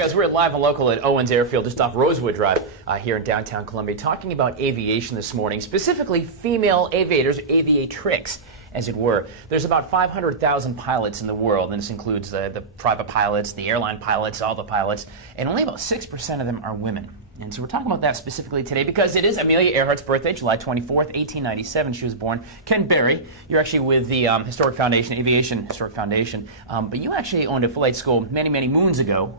Guys, we're live and local at Owens Airfield, just off Rosewood Drive here in downtown Columbia, talking about aviation this morning, specifically female aviators, aviatrix, as it were. There's about 500,000 pilots in the world, and this includes the private pilots, the airline pilots, all the pilots, and only about 6% of them are women. And so we're talking about that specifically today because it is Amelia Earhart's birthday, July 24th, 1897. She was born. Ken Berry, you're actually with the Historic Foundation, Aviation Historic Foundation, but you actually owned a flight school many, many moons ago.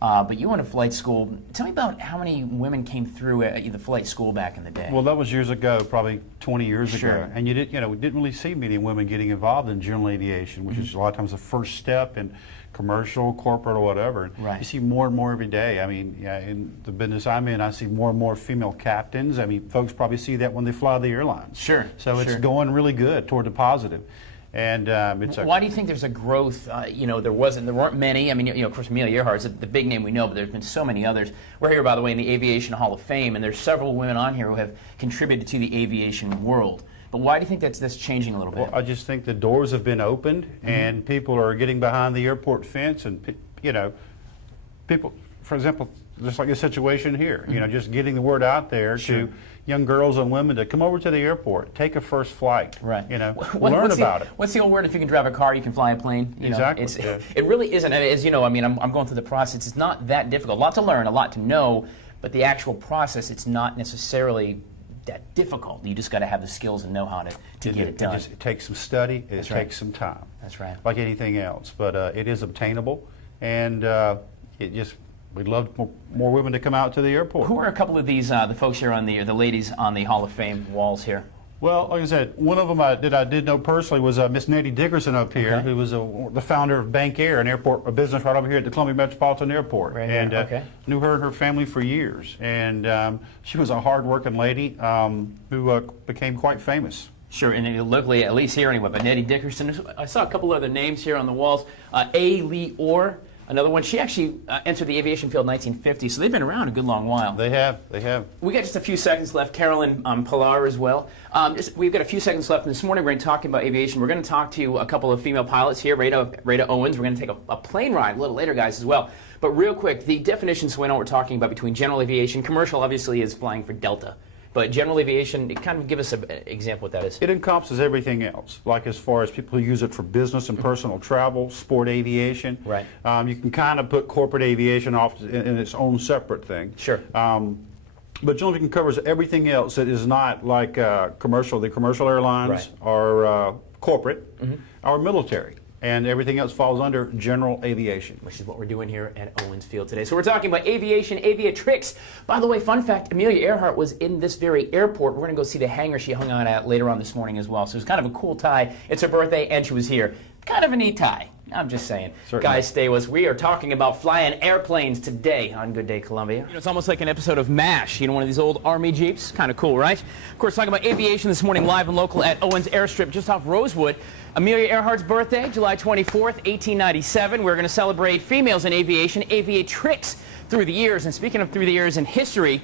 But you owned a flight school. Tell me about how many women came through at the flight school back in the day. Well, that was years ago, probably 20 years Sure. ago. And we didn't really see many women getting involved in general aviation, which is a lot of times the first step in commercial, corporate, or whatever. Right. You see more and more every day. I mean, in the business I'm in, I see more and more female captains. I mean, folks probably see that when they fly the airlines. Sure. So it's going really good toward the positive. And why do you think there's a growth? There weren't many. I mean, of course, Amelia Earhart's the big name we know, but there's been so many others. We're here, by the way, in the Aviation Hall of Fame, and there's several women on here who have contributed to the aviation world. But why do you think that's changing a little bit? Well, I just think the doors have been opened, and people are getting behind the airport fence, and people, for example, just like this situation here, just getting the word out there to young girls and women to come over to the airport, take a first flight, right? Learn about it. What's the old word? If you can drive a car, you can fly a plane. Exactly. It really isn't. As you know, I mean, I'm going through the process. It's not that difficult. A lot to learn, a lot to know, but the actual process, it's not necessarily that difficult. You just got to have the skills and know how to get it done. It takes some study. It takes some time. That's right. Like anything else, but it is obtainable, and we'd love more women to come out to the airport. Who are a couple of these, the folks here on the ladies on the Hall of Fame walls here? Well, like I said, one of them I did know personally was Miss Nettie Dickerson up here, who was the founder of Bank Air, a business right over here at the Columbia Metropolitan Airport. Right and knew her and her family for years. And she was a hard-working lady who became quite famous. Sure, and locally, at least here anyway, but Nettie Dickerson. I saw a couple other names here on the walls. A. Lee Orr. Another one. She actually entered the aviation field in 1950, so they've been around a good long while. They have. We got just a few seconds left. Carolyn Pilar as well. We've got a few seconds left. And this morning we're going to talk about aviation. We're going to talk to a couple of female pilots here, Rita Owens. We're going to take a plane ride a little later, guys, as well. But real quick, the definition, so we know what we're talking about between general aviation. Commercial, obviously, is flying for Delta. But general aviation, kind of give us an example what that is. It encompasses everything else, like as far as people who use it for business and personal travel, sport aviation. Right. You can kind of put corporate aviation off in its own separate thing. Sure. But generally, it covers everything else that is not like commercial. The commercial airlines are corporate or military. And everything else falls under general aviation. Which is what we're doing here at Owens Field today. So we're talking about aviation, aviatrix. By the way, fun fact, Amelia Earhart was in this very airport. We're going to go see the hangar she hung out at later on this morning as well. So it's kind of a cool tie. It's her birthday and she was here. Kind of a neat tie. I'm just saying. Certainly. Guys, stay with us. We are talking about flying airplanes today on Good Day Columbia. It's almost like an episode of MASH. One of these old Army Jeeps. Kind of cool, right? Of course, talking about aviation this morning live and local at Owens Airstrip just off Rosewood. Amelia Earhart's birthday, July 24th, 1897. We're going to celebrate females in aviation, aviatrix through the years. And speaking of through the years in history,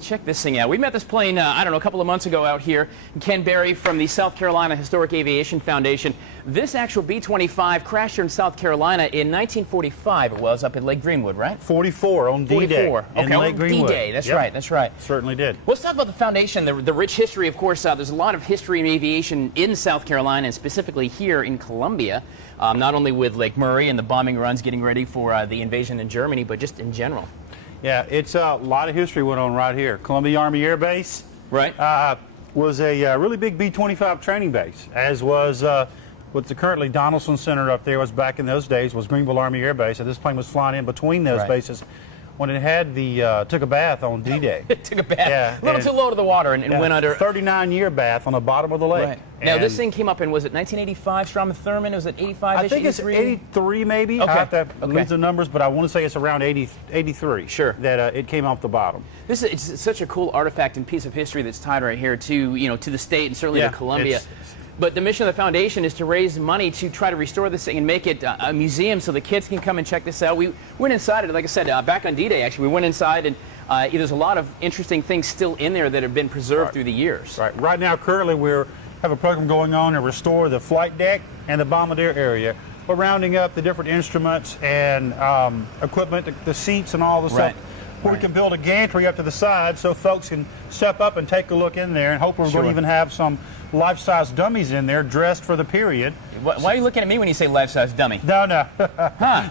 check this thing out. We met this plane, I don't know, a couple of months ago out here. Ken Berry from the South Carolina Historic Aviation Foundation. This actual B-25 crashed here in South Carolina in 1945. It was up at Lake Greenwood, right? 44 on D-Day. 44. Okay, Lake Greenwood. D-Day. That's right. That's right. Certainly did. Let's talk about the foundation, the rich history. Of course, there's a lot of history in aviation in South Carolina, and specifically here in Columbia. Not only with Lake Murray and the bombing runs getting ready for the invasion in Germany, but just in general. Yeah, it's a lot of history went on right here. Columbia Army Air Base was a really big B-25 training base, as was what's currently Donaldson Center up there was back in those days was Greenville Army Air Base. And this plane was flying in between those bases when it had took a bath on D-Day. It took a bath. A little too low to the water and went under. 39-year bath on the bottom of the lake. Right. Now, this thing came up in, was it 1985, Strom Thurmond? Was it 85? I think it's 83 maybe. Okay. I have to lose the numbers, but I want to say it's around 83. Sure. That it came off the bottom. It's such a cool artifact and piece of history that's tied right here to, to the state and certainly to Columbia. But the mission of the foundation is to raise money to try to restore this thing and make it a museum so the kids can come and check this out. We went inside it, like I said, back on D-Day, actually. We went inside, and there's a lot of interesting things still in there that have been preserved through the years. Right now, currently, we have a program going on to restore the flight deck and the bombardier area. but rounding up the different instruments and equipment, the seats and all the stuff. We can build a gantry up to the side so folks can step up and take a look in there, and hopefully we're going to even have some life-size dummies in there dressed for the period. Why are you looking at me when you say life-size dummy? No.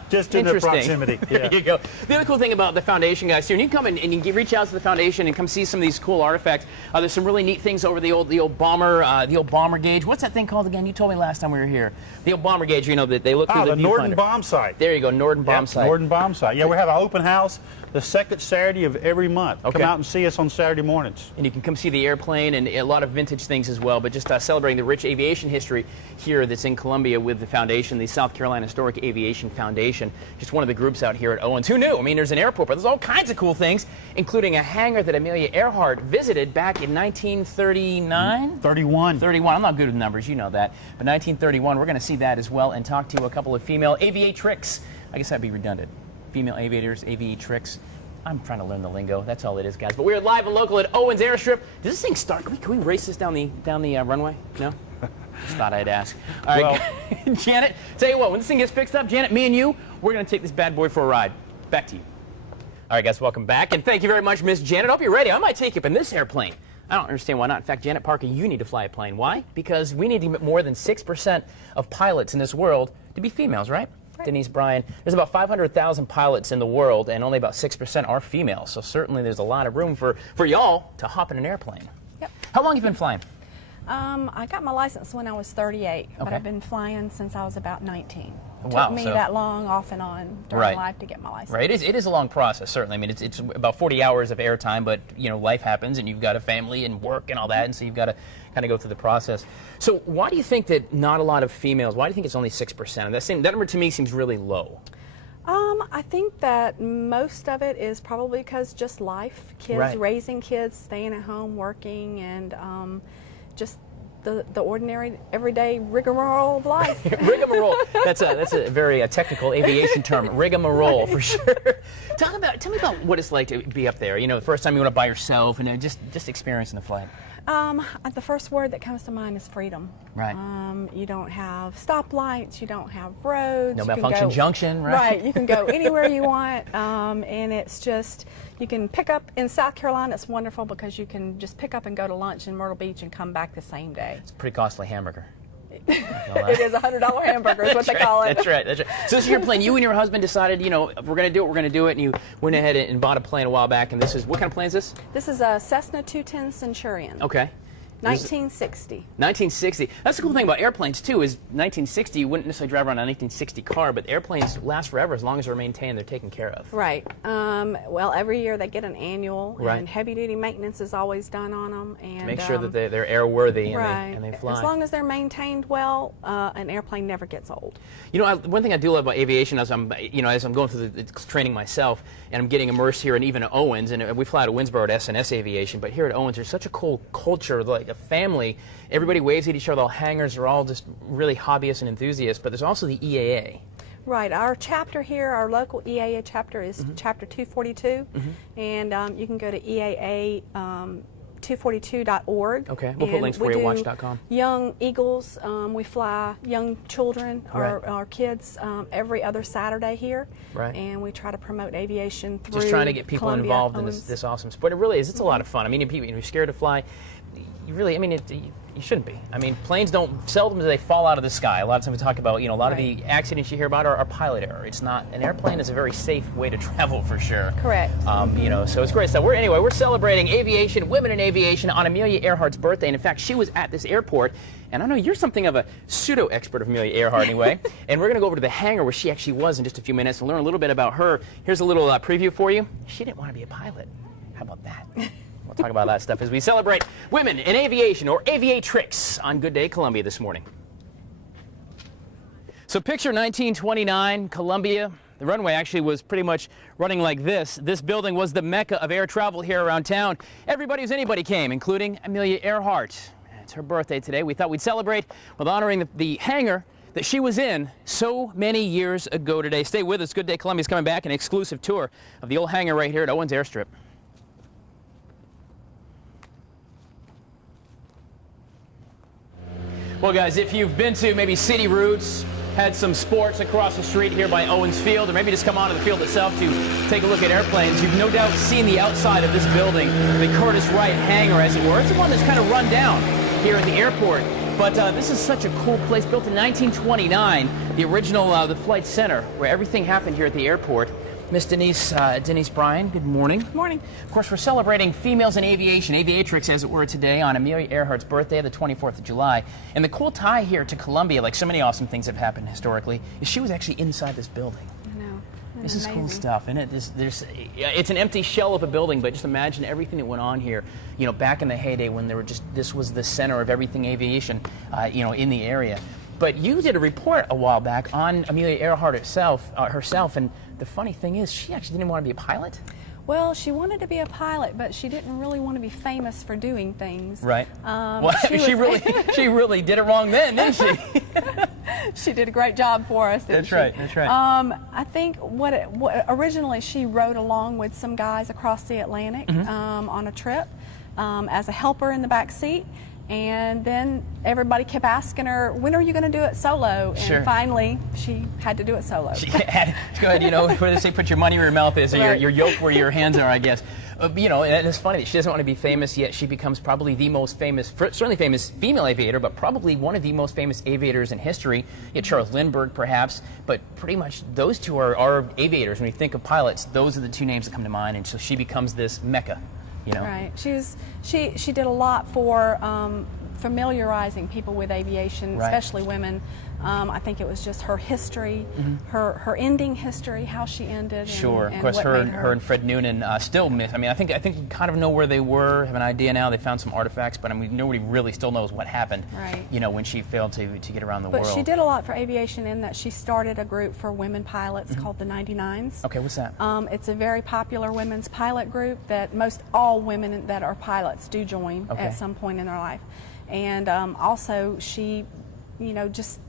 Just in the proximity. There you go. The other cool thing about the foundation guys here, and you can come in and you can reach out to the foundation and come see some of these cool artifacts. There's some really neat things over the old bomber gauge. What's that thing called again? You told me last time we were here. The old bomber gauge. You know that they look through the Norden bomb site. There you go, Norden bomb site. Norden bomb site. Yeah, we have an open house the second Saturday of every month. Come out and see us on Saturday mornings. And you can come see the airplane and a lot of vintage things as well, but just celebrating the rich aviation history here that's in Columbia with the foundation, the South Carolina Historic Aviation Foundation. Just one of the groups out here at Owens. Who knew? I mean, there's an airport, but there's all kinds of cool things, including a hangar that Amelia Earhart visited back in 1939? 31. 31. I'm not good with numbers, you know that. But 1931, we're going to see that as well and talk to a couple of female aviatrix. I guess that'd be redundant. Female aviators, aviatrix. I'm trying to learn the lingo. That's all it is, guys. But we're live and local at Owens Airstrip. Does this thing start? Can we race this down the runway? No? Just thought I'd ask. All right, well, Janet, tell you what, when this thing gets fixed up, Janet, me and you, we're going to take this bad boy for a ride. Back to you. All right, guys, welcome back. And thank you very much, Miss Janet. I hope you're ready. I might take you up in this airplane. I don't understand why not. In fact, Janet Parker, you need to fly a plane. Why? Because we need to get more than 6% of pilots in this world to be females, right? Denise Bryan, there's about 500,000 pilots in the world, and only about 6% are female. So certainly there's a lot of room for y'all to hop in an airplane. Yep. How long have you been flying? I got my license when I was 38, but I've been flying since I was about 19. Wow, took me that long off and on during life to get my license. Right, it is a long process, certainly. I mean, it's about 40 hours of airtime, but, you know, life happens, and you've got a family and work and all that, and so you've got to kind of go through the process. So why do you think that not a lot of females, why do you think it's only 6%? And that number to me seems really low. I think that most of it is probably because just life, kids, raising kids, staying at home, working, and just the ordinary, everyday rigmarole of life. Rigmarole. That's a very technical aviation term. Rigmarole, for sure. Tell me about what it's like to be up there. You know, the first time you went up by yourself, and just experiencing the flight. The first word that comes to mind is freedom. Right. You don't have stoplights, you don't have roads. No malfunction junction, right? Right, you can go anywhere you want, and it's just, you can pick up, in South Carolina it's wonderful because you can just pick up and go to lunch in Myrtle Beach and come back the same day. It's a pretty costly hamburger. It is a $100 hamburger is what they call it. That's right. So this is your plane. You and your husband decided, you know, if we're going to do it, and you went ahead and bought a plane a while back, and this is, what kind of plane is this? This is a Cessna 210 Centurion. Okay. 1960. 1960. That's the cool thing about airplanes, too, is 1960, you wouldn't necessarily drive around a 1960 car, but airplanes last forever as long as they're maintained, they're taken care of. Right. Well, every year they get an annual, and heavy-duty maintenance is always done on them. And make sure that they're airworthy and they fly. As long as they're maintained well, an airplane never gets old. You know, one thing I do love about aviation as I'm going through the training myself, and I'm getting immersed here, and even at Owens, and we fly to Winsboro at S&S Aviation, but here at Owens, there's such a cool culture, like a family. Everybody waves at each other. All hangars are all just really hobbyists and enthusiasts, but there's also the EAA. Right. Our chapter here, our local EAA chapter is chapter 242, and you can go to EAA 242.org. Okay, we'll put links for you at WACH.com. Young Eagles, we fly young children or kids every other Saturday here, and we try to promote aviation through just trying to get people Columbia, involved Owens. in this awesome sport. It really is. It's a lot of fun. I mean, if you're scared to fly, you really, I mean, you shouldn't be. I mean, planes seldom do they fall out of the sky. A lot of times we talk about, you know, a lot of the accidents you hear about are pilot error. It's not, an airplane is a very safe way to travel for sure. Correct. You know, so it's great stuff. We're celebrating aviation, women in aviation on Amelia Earhart's birthday. And in fact, she was at this airport. And I know you're something of a pseudo-expert of Amelia Earhart anyway. And we're going to go over to the hangar where she actually was in just a few minutes and learn a little bit about her. Here's a little preview for you. She didn't want to be a pilot. How about that? We'll talk about that stuff as we celebrate women in aviation, or aviatrix, on Good Day Columbia this morning. So picture 1929, Columbia. The runway actually was pretty much running like this. This building was the mecca of air travel here around town. Everybody who's anybody came, including Amelia Earhart. It's her birthday today. We thought we'd celebrate with honoring the hangar that she was in so many years ago today. Stay with us. Good Day Columbia is coming back, an exclusive tour of the old hangar right here at Owens Airstrip. Well, guys, if you've been to maybe city routes, had some sports across the street here by Owens Field, or maybe just come onto the field itself to take a look at airplanes, you've no doubt seen the outside of this building, the Curtiss Wright hangar, as it were. It's the one that's kind of run down here at the airport. But this is such a cool place, built in 1929, the original the flight center, where everything happened here at the airport. Miss Denise Bryan, good morning. Good morning. Of course, we're celebrating females in aviation, aviatrix as it were, today on Amelia Earhart's birthday, the 24th of July. And the cool tie here to Columbia, like so many awesome things have happened historically, is she was actually inside this building. I know. This is cool stuff, isn't it? It's an empty shell of a building, but just imagine everything that went on here, you know, back in the heyday when this was the center of everything aviation, you know, in the area. But you did a report a while back on Amelia Earhart herself, and the funny thing is, she actually didn't want to be a pilot. Well, she wanted to be a pilot, but she didn't really want to be famous for doing things. Right. Well, she really did it wrong then, didn't she? She did a great job for us. That's right. I think what originally she rode along with some guys across the Atlantic on a trip as a helper in the back seat. And then everybody kept asking her, when are you going to do it solo? And finally, she had to do it solo. She had, go ahead, you know, where they say put your money where your mouth is, or your yoke where your hands are, I guess. You know, and it's funny that she doesn't want to be famous, yet she becomes probably the most famous, certainly famous female aviator, but probably one of the most famous aviators in history. Yeah, Charles Lindbergh, perhaps, but pretty much those two are aviators. When you think of pilots, those are the two names that come to mind, and so she becomes this mecca. You know? Right. She did a lot for familiarizing people with aviation, especially women. I think it was just her history, her ending history, how she ended. Sure. And of course, what her and Fred Noonan still miss. I mean, I think we kind of know where they were. Have an idea now. They found some artifacts, but I mean, nobody really still knows what happened. Right. You know, when she failed to get around the world. But she did a lot for aviation in that she started a group for women pilots called the 99s. Okay, what's that? It's a very popular women's pilot group that most all women that are pilots do join at some point in their life. And also she, you know, just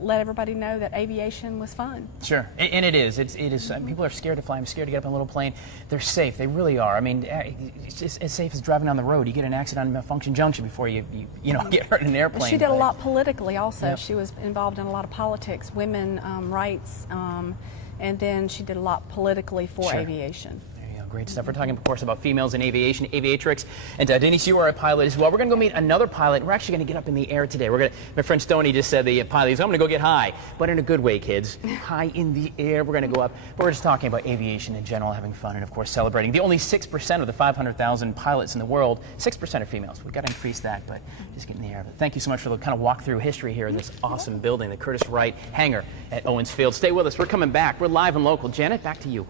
let everybody know that aviation was fun. Sure, and it is. It is. People are scared to fly. I'm scared to get up on a little plane. They're safe. They really are. I mean, it's just as safe as driving down the road. You get an accident on Function Junction before you know get hurt in an airplane. She did a lot politically also. Yep. She was involved in a lot of politics, women rights, and then she did a lot politically for aviation. Great stuff. We're talking, of course, about females in aviation, aviatrix. And Denise, you are a pilot as well. We're going to go meet another pilot. We're actually going to get up in the air today. My friend Stoney just said the pilot, I'm going to go get high, but in a good way, kids. High in the air. We're going to go up. But we're just talking about aviation in general, having fun, and of course, celebrating. The only 6% of the 500,000 pilots in the world, 6% are females. We've got to increase that, but just get in the air. But thank you so much for the kind of walk through history here in this awesome building, the Curtiss Wright hangar at Owens Field. Stay with us. We're coming back. We're live and local. Janet, back to you.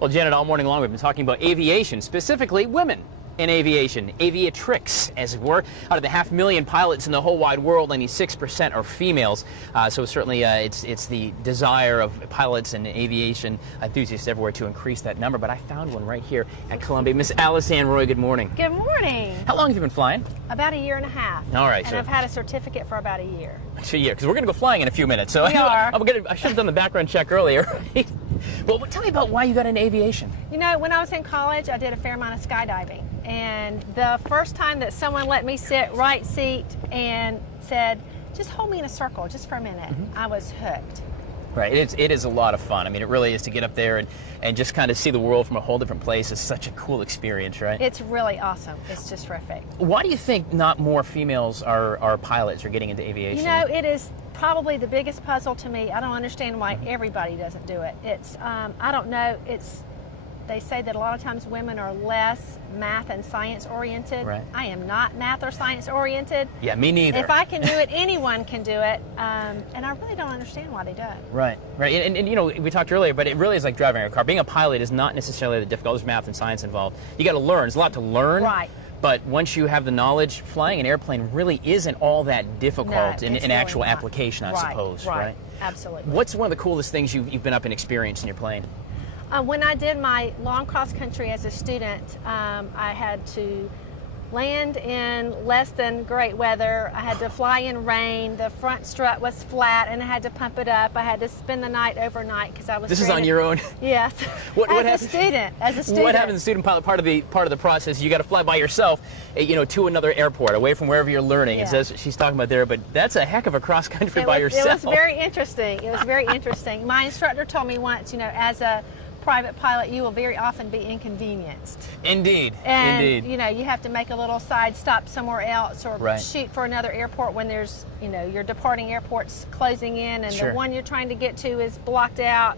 Well, Janet, all morning long we've been talking about aviation, specifically women in aviation, aviatrix, as it were. Out of the 500,000 pilots in the whole wide world, only 6% are females. So certainly it's the desire of pilots and aviation enthusiasts everywhere to increase that number. But I found one right here at Columbia. Miss Alice Ann Roy, good morning. Good morning. How long have you been flying? About 1.5 years. All right. And I've had a certificate for about a year. Because we're going to go flying in a few minutes. So We are. I should have done the background check earlier. Right? Well, tell me about why you got into aviation. You know, when I was in college, I did a fair amount of skydiving. And the first time that someone let me sit right seat and said, just hold me in a circle just for a minute, I was hooked. Right, it is a lot of fun. I mean, it really is to get up there and just kind of see the world from a whole different place. It's such a cool experience, right? It's really awesome. It's just terrific. Why do you think not more females are pilots or getting into aviation? You know, it is probably the biggest puzzle to me. I don't understand why everybody doesn't do it. It's, I don't know, they say that a lot of times women are less math and science oriented. Right. I am not math or science oriented. Yeah, me neither. If I can do it, anyone can do it. And I really don't understand why they don't. Right. And you know, we talked earlier, but it really is like driving a car. Being a pilot is not necessarily the difficult. There's math and science involved. You got to learn. There's a lot to learn. Right. But once you have the knowledge, flying an airplane really isn't all that difficult in really actual not. application, I suppose. Right. Absolutely. What's one of the coolest things you've been up and experienced in your plane? When I did my long cross country as a student, I had to land in less than great weather. I had to fly in rain. The front strut was flat, and I had to pump it up. I had to spend the night overnight because I was. This is on your own. Yes. As a student. What happens in student pilot? Part of the process, you got to fly by yourself, to another airport, away from wherever you're learning. Yeah. That's what she's talking about there. But that's a heck of a cross country by yourself. It was very interesting. It was very interesting. My instructor told me once, as a private pilot, you will very often be inconvenienced. Indeed. And, Indeed. you have to make a little side stop somewhere else or Right. shoot for another airport when there's, your departing airport's closing in and Sure. the one you're trying to get to is blocked out.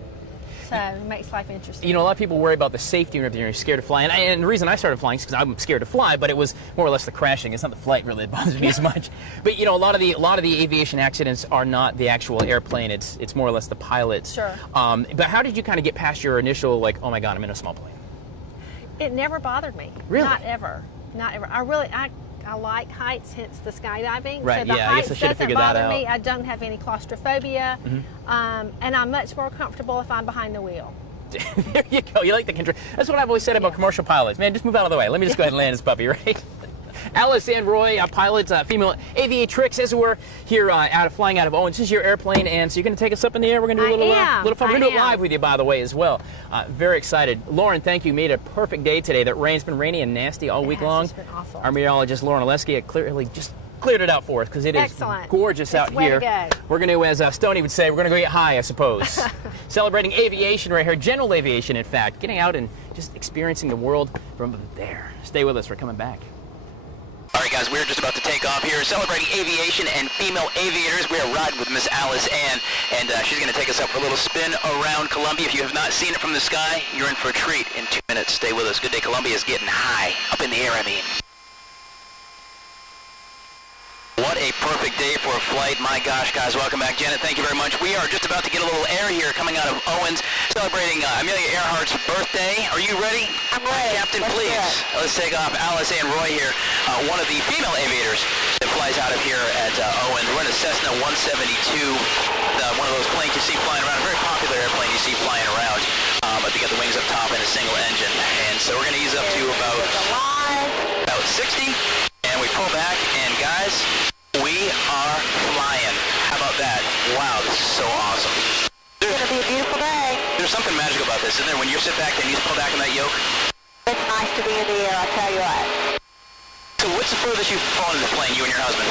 So it makes life interesting. A lot of people worry about the safety and everything. You're scared to fly. And the reason I started flying is because I'm scared to fly, but it was more or less the crashing. It's not the flight really that bothers me as much. But, a lot of the aviation accidents are not the actual airplane. It's more or less the pilots. Sure. But how did you kind of get past your initial, like, oh my God, I'm in a small plane? It never bothered me. Really? Not ever. Not ever. I like heights, hence the skydiving. Right, so the yeah, I guess I heights should have doesn't figured that bother out. me. I don't have any claustrophobia. And I'm much more comfortable if I'm behind the wheel. There you go. You like the control. That's what I've always said about commercial pilots. Man, just move out of the way. Let me just go ahead and land this puppy, right? Alice and Roy, pilots, female aviatrix, as we're here flying out of Owens. This is your airplane, and so you're going to take us up in the air. We're going to do a little fun. We're going to do it live with you, by the way, as well. Very excited. Lauren, thank you. Made a perfect day today. That rain's been rainy and nasty all week long. It's been awful. Our meteorologist, Lauren Oleski, clearly just cleared it out for us because it is Excellent. gorgeous out way here. to go. We're going to, as Stoney would say, we're going to go get high, I suppose. Celebrating aviation right here, general aviation, in fact. Getting out and just experiencing the world from there. Stay with us. We're coming back. All right, guys, we're just about to take off here, celebrating aviation and female aviators. We are riding with Miss Alice Ann, and she's going to take us up for a little spin around Columbia. If you have not seen it from the sky, you're in for a treat in 2 minutes. Stay with us. Good day. Columbia is getting high, up in the air, I mean. What a perfect day for a flight. My gosh, guys, welcome back. Janet, thank you very much. We are just about to get a little air here coming out of Owens, celebrating Amelia Earhart's birthday. Are you ready? I'm ready. Captain, please. Let's take off. Alice and Roy here, one of the female aviators that flies out of here at Owens. We're in a Cessna 172, one of those planes you see flying around, a very popular airplane you see flying around, but they got the wings up top and a single engine. And so we're going to ease up to about 60, and we pull back, and guys, we are flying. How about that? Wow, this is so awesome. It's going to be a beautiful day. There's something magical about this, isn't there? When you sit back and you pull back on that yoke. It's nice to be in the air, I'll tell you what. So what's the furthest you've flown in the plane, you and your husband?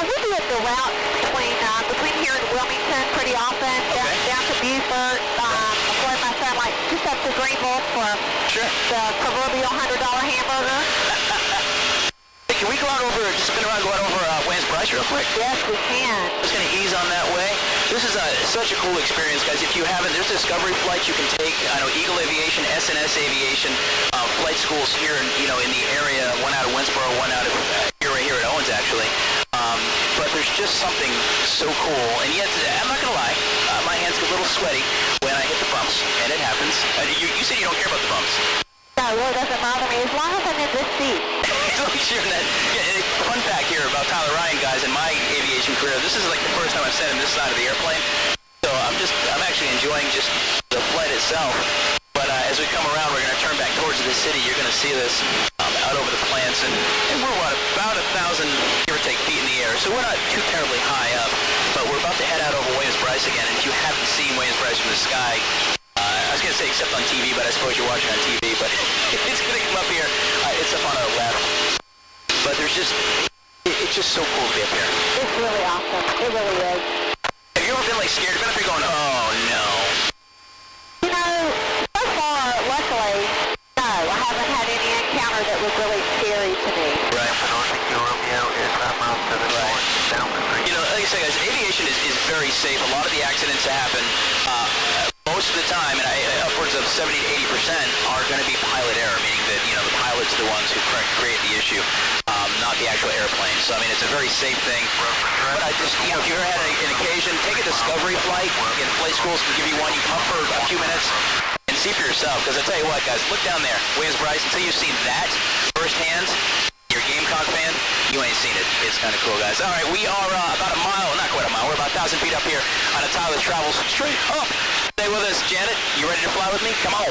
We do it the route between here and Wilmington pretty often, down to Beaufort. I'm going my son just up to Greenville for the proverbial $100 hamburger. Can we go out over, just spin around, go out over Wayne's Bryce real quick? Yes, we can. Just going to ease on that way. This is such a cool experience, guys. If you haven't, there's discovery flights you can take. I know Eagle Aviation, S&S Aviation, flight schools here in the area. One out of Winsboro, one out of right here at Owens, actually. But there's just something so cool. And yet, I'm not going to lie, my hands get a little sweaty when I hit the bumps, and it happens. You said you don't care about the bumps. No, it really doesn't bother me as long as I'm in this seat. Fun fact here about Tyler Ryan, guys, in my aviation career, this is like the first time I've sat in this side of the airplane. So I'm actually enjoying just the flight itself. But as we come around, we're going to turn back towards the city. You're going to see this out over the plants, and we're about 1,000, give or take, feet in the air. So we're not too terribly high up, but we're about to head out over Williams Bryce again. And if you haven't seen Williams Bryce from the sky, I was going to say except on TV, but I suppose you're watching on TV, but it's going to come up here. It's up on a ladder. But it's just so cool to be up here. It's really awesome. It really is. Have you ever been scared? You've been up here going, oh no. So far, luckily, no, I haven't had any encounter that was really scary to me. Right. Like I say, guys, aviation is very safe. A lot of the accidents that happen, most of the time, and upwards of 70 to 80% are going to be pilot error, meaning that the pilot's the ones who create the issue, not the actual airplane. So I mean, it's a very safe thing. But I just, if you ever had an occasion, take a discovery flight. Flight schools can give you one. You come up for a few minutes and see for yourself. Because I tell you what, guys, look down there, Williams Bryce. Until you've seen that firsthand, you're a Gamecock fan, you ain't seen it. It's kind of cool, guys. All right, we are about a mile, not quite a mile. We're about 1,000 feet up here on a Tavels Travels straight up. Stay with us, Janet. You ready to fly with me? Come on.